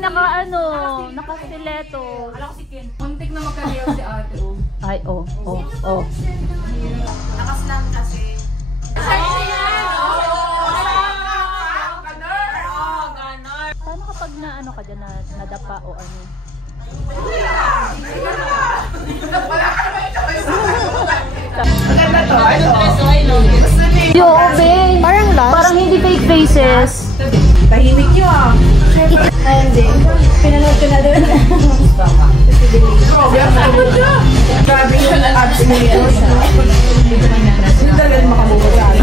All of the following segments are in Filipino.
yung naka-stiletto. Alam ko si Ken. Muntik na magkaliyaw si ate, oh. Ay, oh. Nakaslam kasi. Paano kapag na ka dyan, nadapa o ano? Yo, babe. Parang hindi fake faces. Tahimik nyo ah. Hindi. Pinanood ko na doon. Grabe yun ang abs niya. Yung dalan makabubugan.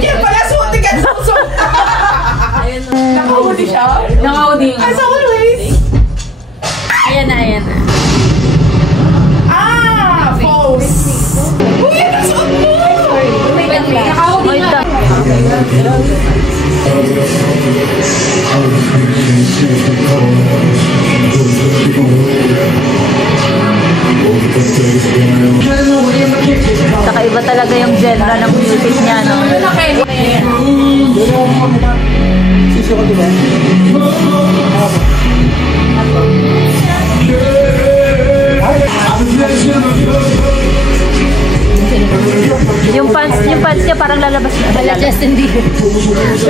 Yan pala, suti ka susok. Nakaudi siya? Nakaudi. As always. Ayan na. Ah! Pose! Uy, nasuot mo! Nakaudi nga. Kakaiba talaga yung genre ng music niya, no? Sisi ko diba? Yung pants niya parang lalabas na. Wala Justin Bieber.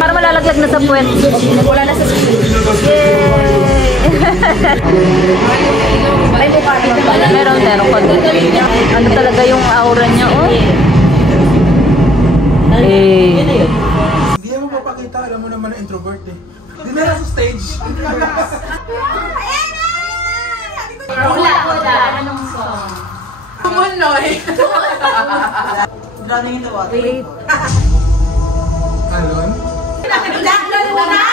Parang malalaglag na sa puwet. Wala na sa school. Yay! Meron konti. Ano talaga yung aura niya, oh? Eh. Hindi mo papakita, alam mo naman na introvert eh. Hindi na sa stage. Wala. Anong song? Tumunoy. Daming ito ba? Wait. Alon? Nalunan!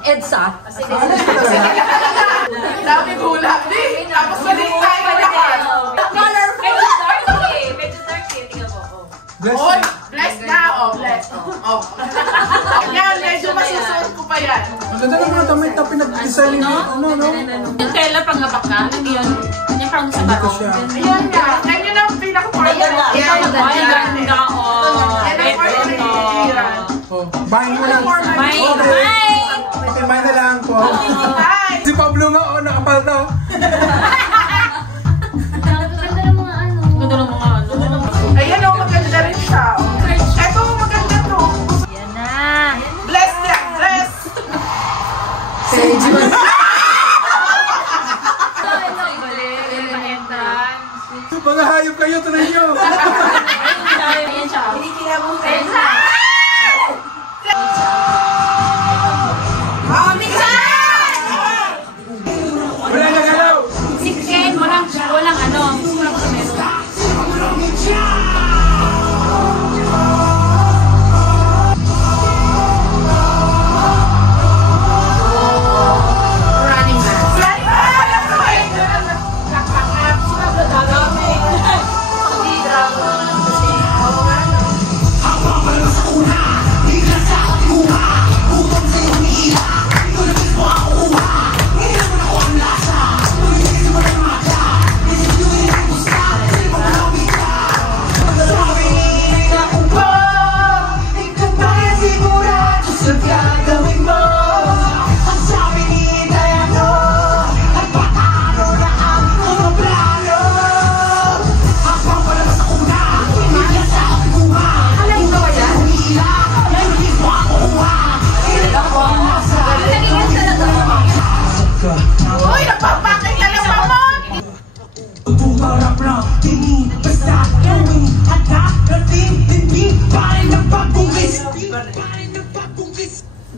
EDSA. Dami hula. Di! Tapos mali tayo na lahat. Colorful! Medyo dark eh. Tingnan mo. Bless Oy! you. Bless na! Oh, bless. Oh. Yan, medyo masusunod ko pa yan. Ang ganda naman ang damit na pinag-design ni no? Yung tela pang ngabak ka, hindi yun. Yung pang sa Ito baro. siya. Ayan nga. Ganyan ang pinaka-formal. Yan, ganda o. Oh, bye mo lang. Bye! Okay, bye na lang po. Hi! Si Pablo nga, oh, nakapalta. Ganda ng mga ano. Ayan o, maganda rin siya. Eto, maganda to. Yan na. Bless them! Bless! Mga hayop kayo, tuloy nyo. Ayan siya. Wala na galaw. Si Ken, walang ano. Running man. Uy, nagpapakit ka ng mamon!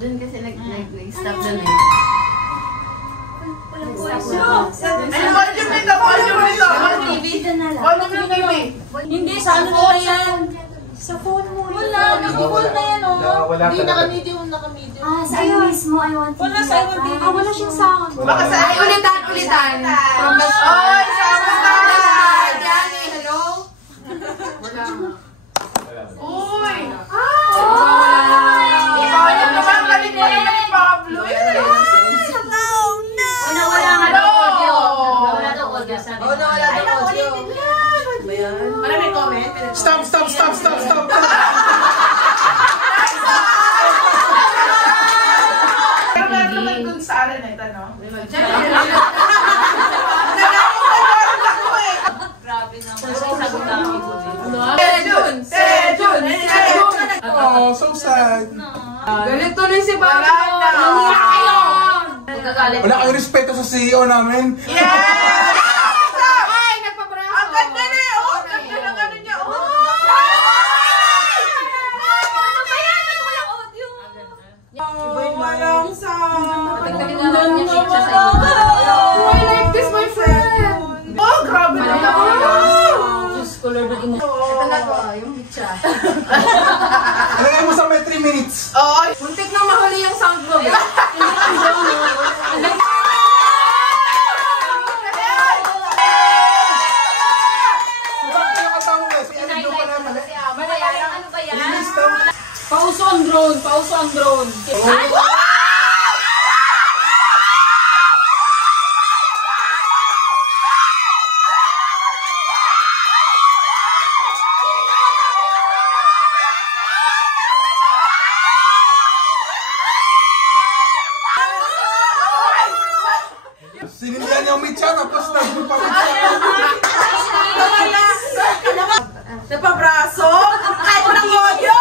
Doon kasi nag-stop doon eh. Ay, volume nito, volume nito. Doon na lang. Volume ng TV. Hindi, sa ano na yan? Sa phone mo. Wala, video na yan, oh. Wala Hindi, talaga. naka-video, naka-video. Ah, sa iyo mismo, I want Wala sa I want TV. Ah, wala siyang sound. Baka sa ay, ulitan. Oy, sama na! Danny, hello? Wala. Uy! Sayang naman, balik mo naman ni Pablo. Wala nga daw audio. Wala daw audio. Wala may comment? Stop. Pero meron naman dun sa sa Araneta, no? Grabe naman. Sagot namin ko din. Sejun! Oh, so sad. Galit tuloy si Pablo. Wala na. Nangiyak kayo. Magagalit. Wala kayong respeto sa CEO namin. Yes! Ay, nagpabraso. Ang ganda na eh! Oh, ang ganda ng ano niya! Oh! Walang sa... Nagkakagalan niya siya sa inyo. I like this, my friend. Oh, grabe na yan! Diyos ko, Lord, ino. Alagay mo sa may 3 minutes. Oh, Muntik na mahuli yung sound mo. Sumak na yung katawang eh. Si Eric doon pa naman. Ano ba yan? Linis daw. Pauso ang drone, pauso ang drone. Ay! Sinindihan niya yung mitya tapos nagpapakita. napabraso! Ay, walang audio!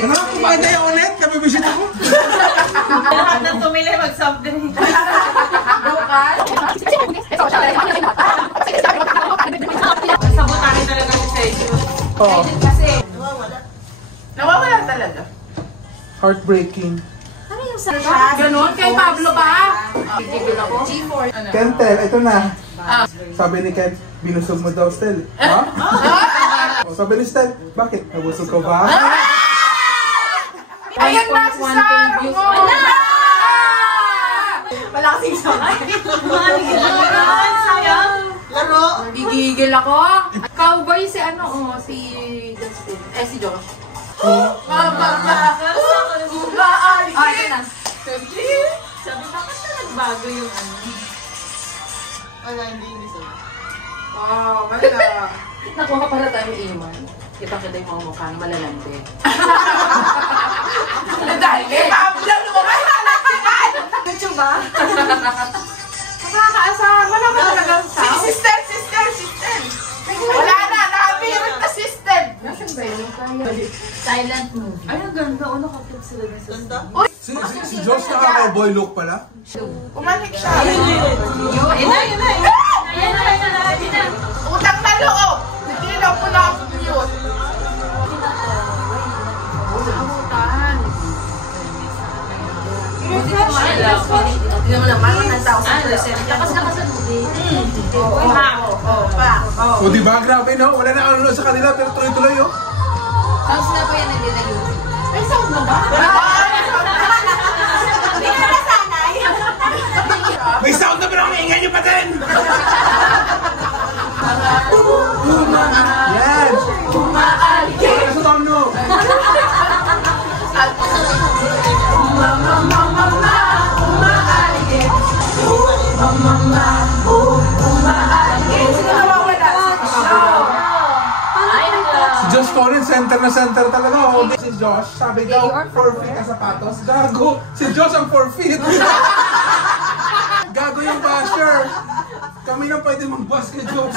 Ano? Kumain na yung ulit? Nabibisit ako. Lahat ng tumili mag-soft drink. Sabotahin talaga si Sejun. Oh, Kasi, nawawala talaga. heartbreaking. Ganon, kay Pablo pa. Kentel, ito na. Sabi ni Ken, binusog mo daw, Stel. Ha? O, sabi ni Stel, bakit? Nabusog ka ba? Ayan na si Sarah mo! Wala! Wala kasing sabi. Sayang. Laro. Gigigil ako. Cowboy si ano, oh, si Justin. Eh, si Josh. Maaligin! na. Sabi, bakit na nagbago yung ano? Oh, wala. Nakuha pala tayo ng iman. Kita-kita yung mga mukha ng malalandi. Dahil kay Pablo, lumabas na nagtikan! YouTube ba? Nakakaasama na ba talagang sound? Sister! Wala na, nakabirit na sister! Nasaan ba yun? Kaya. Silent movie. Ay, ang ganda. O, nakatip sila ng sister. Si Josh naka-cowboy look pala. Umanik siya. Ayun na. Utang na loob! Hindi lang po na ako mute. Hindi mo naman, 1,000%. Lakas na ka sa movie. O diba, grabe no? Wala na ano sa kanila pero tuloy-tuloy oh. Tapos na po yan nagdinayo. Ay, sound na ba? Hindi na nasanay. May sound na pero ang ingay niyo pa din! Yan! Para sa tono! Sino nawawala? Si Josh Corin, center na center talaga. Oh. Si Josh, sabi daw, 4 feet na sapatos. Gago! Si Josh ang 4 feet! Gago yung basher! Kami na pwede mag-bus kay Josh.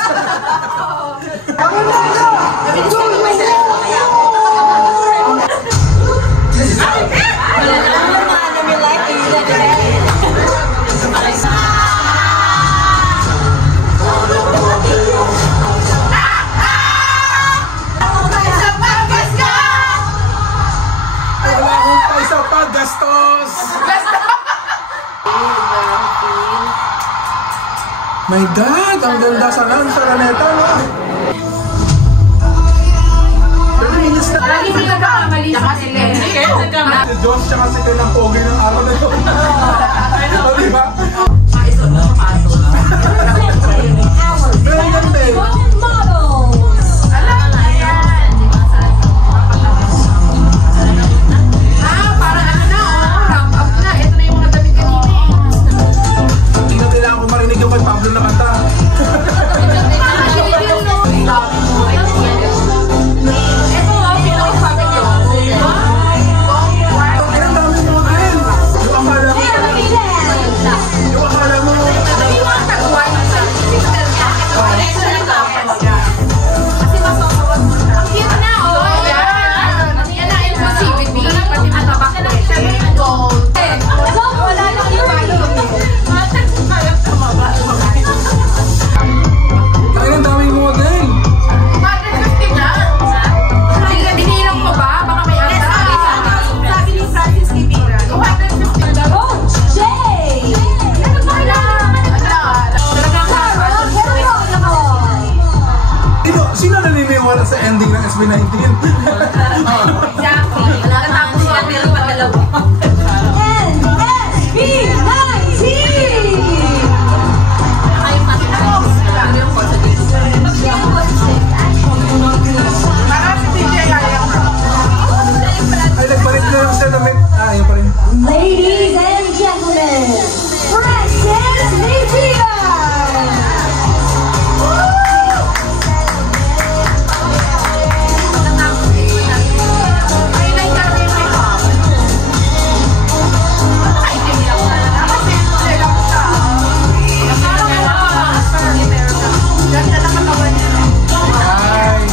Isa pa, gastos! My God! Ang ganda sana sa Araneta, no? 30 minutes na. Lagi sila nagkakamali sa kanila. Si Josh tsaka si Ken ang pogi ng araw na yun. O, diba? Maisot na sapatos. Pero ang ganda eh. Parang ano na, wrap up na. Ito na yung mga damit kanina. Hindi na kailangan ko marinig yung kay Pablo na kanta. Ang dami mo din. Yung akala ko SB19. Exactly. Wala na tapos na meron pa dalawa. Ay, matapos. Ano yung kosa dito? Parang si TJ ayaw na. Ay, nagbalik na yung sentiment. Yun pa rin. Ladies and gentlemen, Princess Lydia! Ay, nagkari yung may pop. Ay, hindi ako na. Kasi sila ko siya. Parang ganda na katawan niya. Ay.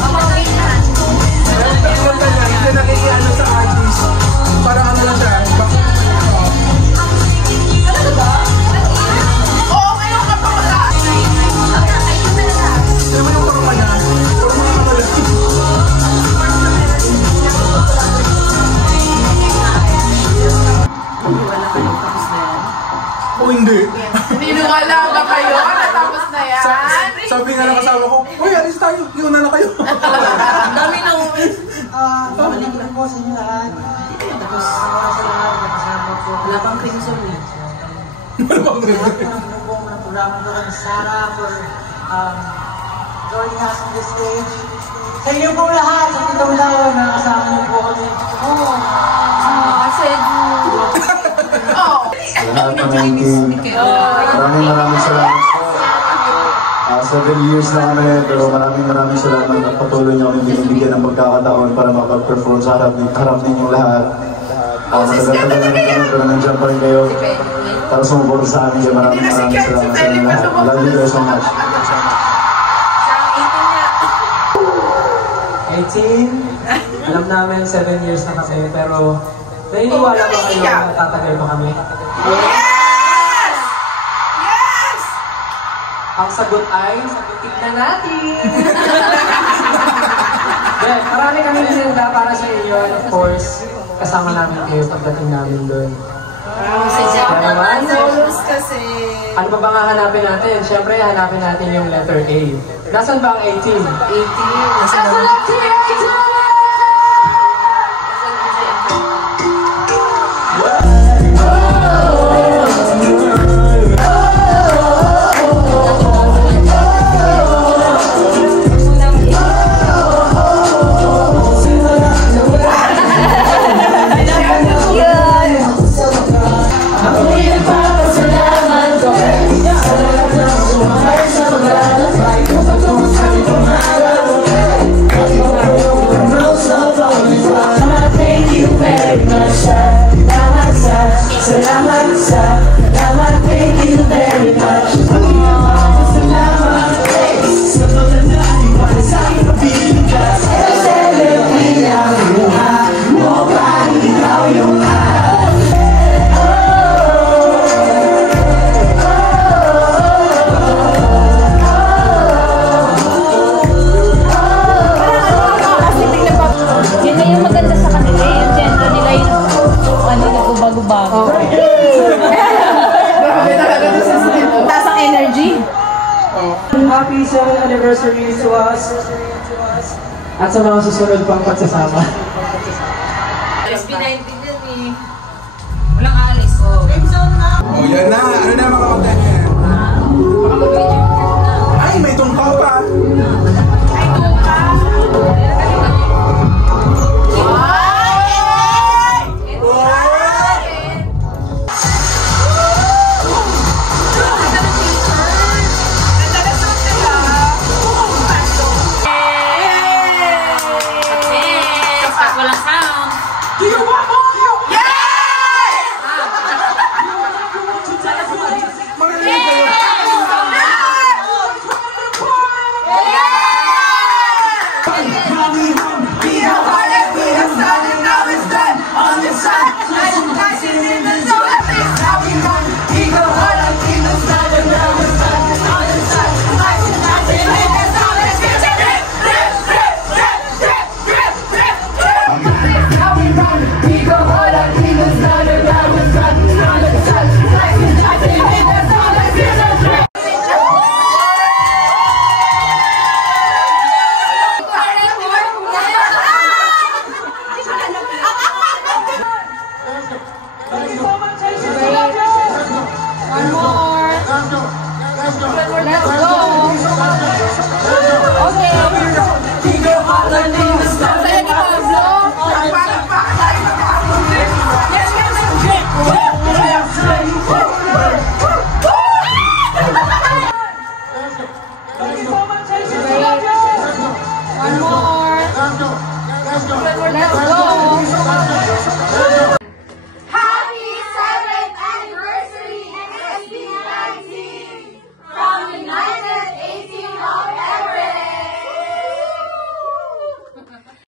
Pero kanta niya, hindi nakikiano sa artist. Parang ano lang siya. Oo, ngayon ka pa wala. Ano mo yung forma niya? Forma niya pala. O hindi. Niniwala ba kayo? Natapos na yan? Sabi nga ng kasama ko, uy, alis tayo. Iuna na kayo. Dami na Pabalik lang po sa inyo lahat. Tapos sa lahat, nakasama po. Wala pang crimson eh. Ano pong programa ko kay Sarah for joining us on this stage. Sa inyo po lahat, sa pitong taon, nakasama niyo po kami. Kasi Sa lahat ng mga team, maraming salamat po. 7 years na kami, pero maraming salamat at patuloy niyo kami binibigyan ng pagkakataon para makapag-perform sa harap ninyong lahat. Matagal-tagal na kami, pero nandiyan pa rin kayo para sumuporta sa amin. Maraming salamat sa inyo lahat. I love you guys so much. 18, alam namin 7 years na kami, pero naniniwala ba kayo na tatagal pa kami? Yes! Yes! Ang sagot ay, tignan natin! Yeah, marami kami sinanda para sa inyo, and of course, kasama namin kayo pagdating namin doon. Kaya naman, kasi. ano ba bang hahanapin natin? Siyempre, hanapin natin yung letter A. Nasaan ba ang 18? 18. Nasaan ba ang 18? Yun na yung maganda sa kanila, yung genre nila yung ano, nagbago-bago. Grabe talaga ito sa sila. Taas ang energy. Happy 7th anniversary to us at sa mga susunod pang pagsasama.